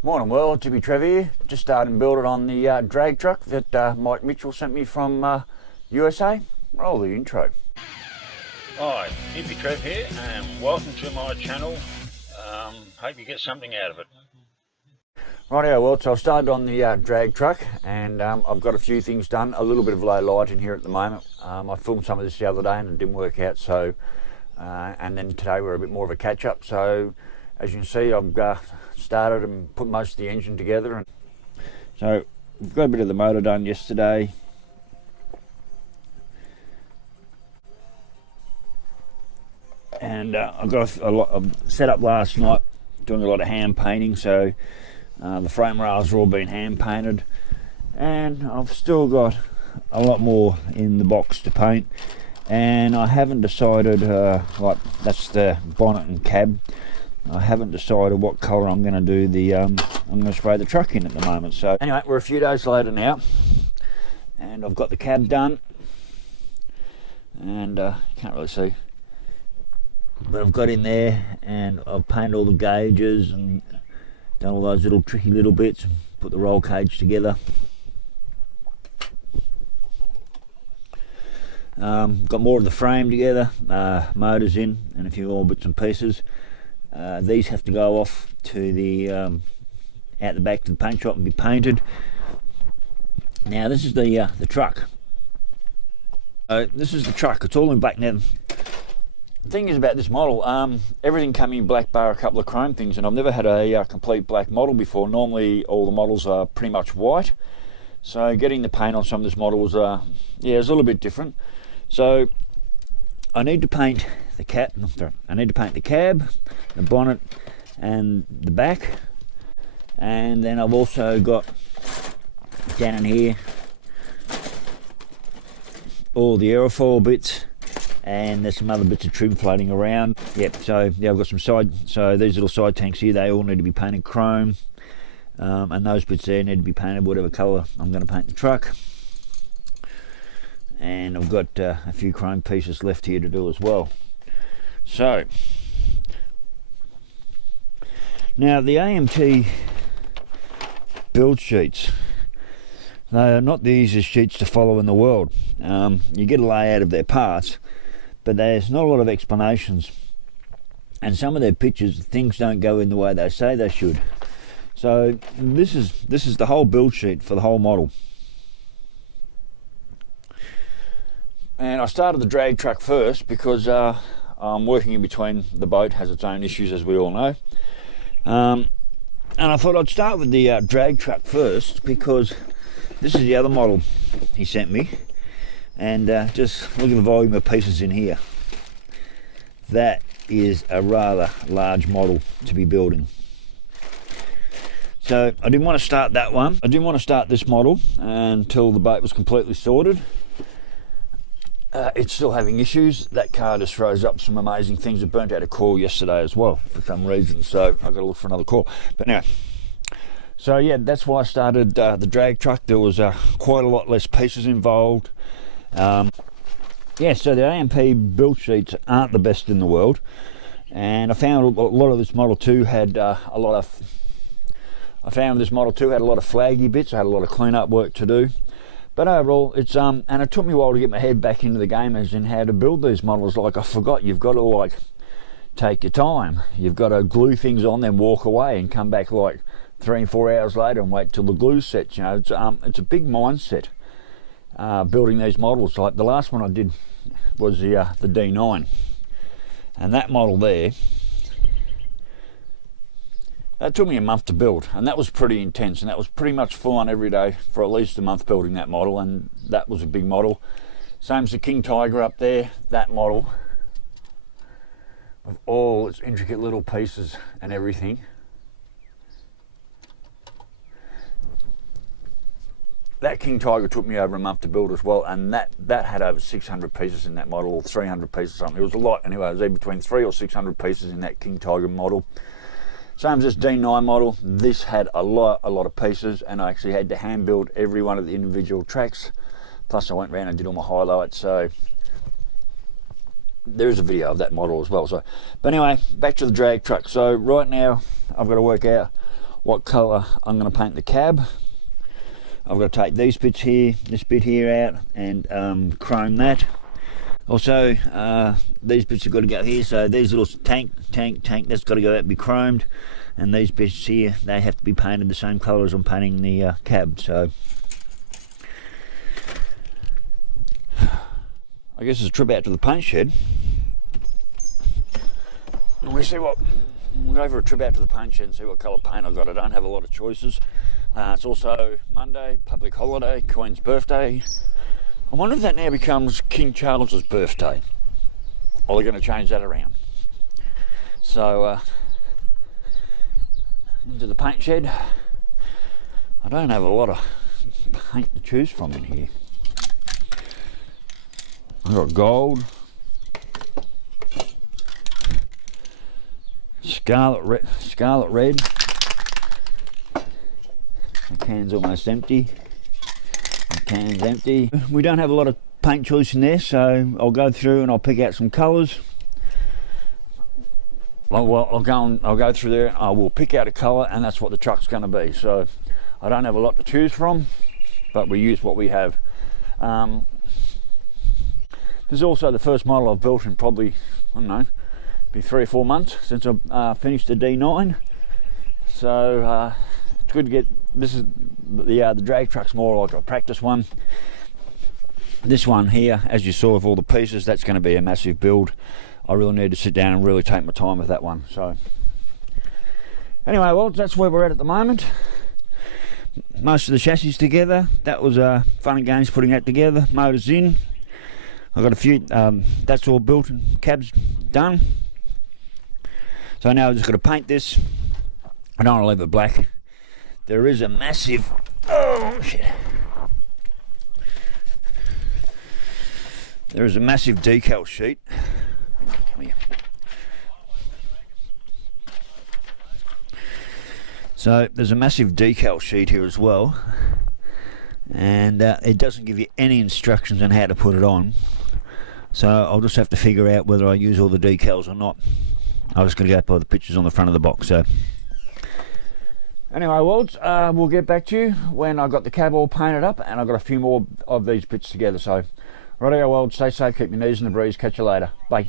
Morning world, Jimmy Trev here. Just starting building on the drag truck that Mike Mitchell sent me from USA. Roll the intro. Hi, Jimmy Trev here and welcome to my channel. Hope you get something out of it. Rightio, well, so I've started on the drag truck and I've got a few things done. A little bit of low light in here at the moment. I filmed some of this the other day and it didn't work out, so and then today we're a bit more of a catch up. So as you can see, I've started and put most of the engine together. And so we've got a bit of the motor done yesterday. And I got a lot of set up last night, doing a lot of hand painting. So the frame rails are all been hand painted, and I've still got a lot more in the box to paint. And I haven't decided, like that's the bonnet and cab. I haven't decided what colour I'm going to do the. I'm going to spray the truck in at the moment. So anyway, we're a few days later now, and I've got the cab done, and can't really see, but I've got in there, and I've painted all the gauges and done all those little tricky little bits, and put the roll cage together. Got more of the frame together, motors in, and a few more bits and pieces. These have to go off to the out the back to the paint shop and be painted. Now this is the truck. This is the truck. It's all in black now. The thing is about this model, everything came in black bar a couple of chrome things, and I've never had a complete black model before. Normally all the models are pretty much white. So getting the paint on some of this model was, yeah, it's a little bit different. So I need to paint the cab. I need to paint the cab, the bonnet, and the back. And then I've also got down in here all the aerofoil bits, and there's some other bits of trim floating around. Yep. So yeah, I've got some side. So these little side tanks here, they all need to be painted chrome, and those bits there need to be painted whatever colour I'm going to paint the truck. And I've got a few chrome pieces left here to do as well. So now the AMT build sheets, they are not the easiest sheets to follow in the world. You get a layout of their parts, but there's not a lot of explanations, and some of their pictures, things don't go in the way they say they should. So this is the whole build sheet for the whole model. And I started the drag truck first because I'm working in between. The boat has its own issues, as we all know. And I thought I'd start with the drag truck first, because this is the other model he sent me. And just look at the volume of pieces in here. That is a rather large model to be building. So I didn't want to start that one. I didn't want to start this model until the boat was completely sorted. It's still having issues. That car just throws up some amazing things. It burnt out a core yesterday as well for some reason, so I've got to look for another core. But anyway, so yeah, that's why I started the drag truck. There was quite a lot less pieces involved. Yeah, so the AMP build sheets aren't the best in the world, and I found a lot of this Model 2 had a lot of flaggy bits. I had a lot of clean-up work to do. But overall, it's and it took me a while to get my head back into the game as in how to build these models. Like, I forgot you've got to like take your time. You've got to glue things on, then walk away and come back like 3 and 4 hours later and wait till the glue sets. You know, it's a big mindset building these models. Like the last one I did was the D9, and that model there, that took me a month to build, and that was pretty intense, and that was pretty much full on every day for at least a month building that model, and that was a big model. Same as the King Tiger up there, that model, with all its intricate little pieces and everything. That King Tiger took me over a month to build as well, and that had over 600 pieces in that model, or 300 pieces or something. It was a lot anyway. It was either between 300 or 600 pieces in that King Tiger model. Same as this D9 model, this had a lot of pieces, and I actually had to hand build every one of the individual tracks. Plus I went around and did all my highlights, so there is a video of that model as well. So, but anyway, back to the drag truck. So right now I've got to work out what colour I'm going to paint the cab. I've got to take these bits here, this bit here out, and chrome that. Also, these bits have got to go here, so these little tank, that's got to go out and be chromed, and these bits here, they have to be painted the same colour as I'm painting the cab. So I guess it's a trip out to the paint shed. And we'll go for a trip out to the paint shed and see what colour paint I've got. I don't have a lot of choices. It's also Monday, public holiday, Queen's birthday. I wonder if that now becomes King Charles's birthday, or they're going to change that around. So, into the paint shed. I don't have a lot of paint to choose from in here. I've got gold, scarlet red. The can's almost empty. The can's empty. We don't have a lot of paint choice in there, so I'll go through and I'll pick out some colours. Well, I'll go through there and I will pick out a colour, and that's what the truck's going to be. So I don't have a lot to choose from, but we use what we have. This is also the first model I've built in probably, I don't know, be 3 or 4 months since I've finished the D9. So it's good to get. This is the drag truck's more like a practice one. This one here, as you saw with all the pieces, that's going to be a massive build. I really need to sit down and really take my time with that one. So anyway, well, that's where we're at the moment. Most of the chassis together. That was fun and games putting that together. Motors in. I've got a few. That's all built and cabs done. So now I've just got to paint this. I don't want to leave it black. There is a massive, oh shit. There is a massive decal sheet. Come here. So there's a massive decal sheet here as well, and it doesn't give you any instructions on how to put it on. So I'll just have to figure out whether I use all the decals or not. I'm just going to go by the pictures on the front of the box. So anyway, Worlds, we'll get back to you when I've got the cab all painted up and I've got a few more of these bits together. So, rightio, Worlds, stay safe, keep your knees in the breeze, catch you later. Bye.